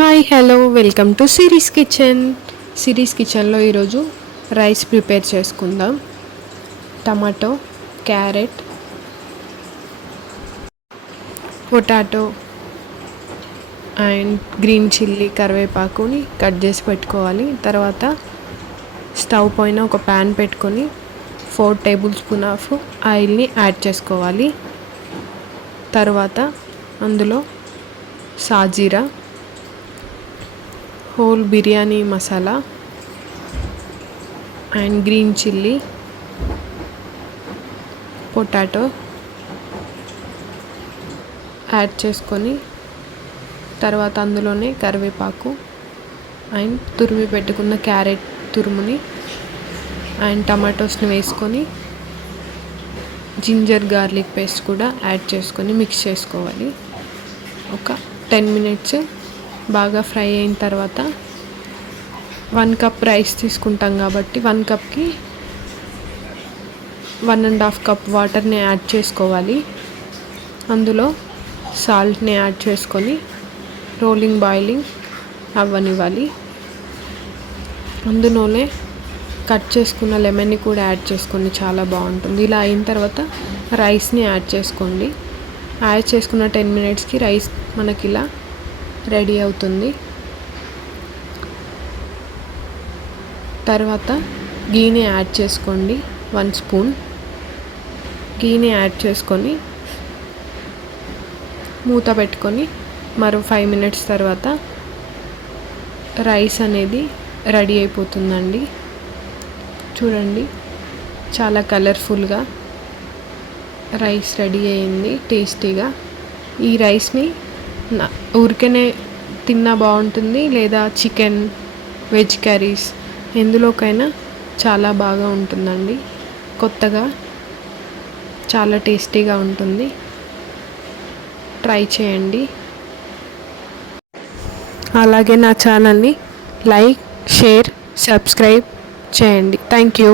Hi hello welcome to series kitchen. Series కిచెన్లో ఈరోజు rice prepare చేసుకుందాం. Tomato, carrot, potato and green chilli, కరివేపాకుని cut చేసి పెట్టుకోవాలి. తర్వాత స్టవ్ పైన ఒక ప్యాన్ పెట్టుకొని 4 టేబుల్ స్పూన్ ఆఫ్ ఆయిల్ని యాడ్ చేసుకోవాలి. తర్వాత అందులో సాజీరా, whole biryani masala and green chilli, potato add చేసుకొని తర్వాత అందులోనే కరివేపాకు అండ్ తురిమి పెట్టుకున్న క్యారెట్ తురుముని అండ్ టమాటోస్ని వేసుకొని జింజర్ గార్లిక్ పేస్ట్ కూడా యాడ్ చేసుకొని మిక్స్ చేసుకోవాలి. ఒక 10 మినిట్స్ బాగా ఫ్రై అయిన తర్వాత 1 కప్ రైస్ తీసుకుంటాం కాబట్టి 1 కప్కి 1.5 కప్ వాటర్ని యాడ్ చేసుకోవాలి. అందులో సాల్ట్ని యాడ్ చేసుకొని బాయిలింగ్ అవ్వనివ్వాలి. అందులోనే కట్ చేసుకున్న లెమన్ని కూడా యాడ్ చేసుకొని చాలా బాగుంటుంది. ఇలా అయిన తర్వాత రైస్ని యాడ్ చేసుకోండి. యాడ్ చేసుకున్న 10 మినిట్స్కి రైస్ మనకి ఇలా రెడీ అవుతుంది. తర్వాత గీని యాడ్ చేసుకోండి. 1 స్పూన్ గీని యాడ్ చేసుకొని మూత పెట్టుకొని మరో 5 మినిట్స్ తర్వాత రైస్ అనేది రెడీ అయిపోతుందండి. చూడండి, చాలా కలర్ఫుల్గా రైస్ రెడీ అయింది, టేస్టీగా. ఈ రైస్ని ఊరికనే తిన్నా బాగుంటుంది, లేదా చికెన్, వెజ్ కర్రీస్ ఎందులోకైనా చాలా బాగా ఉంటుందండి. కొత్తగా చాలా టేస్టీగా ఉంటుంది. ట్రై చేయండి. అలాగే నా ఛానల్ని లైక్, షేర్, సబ్స్క్రైబ్ చేయండి. Thank you.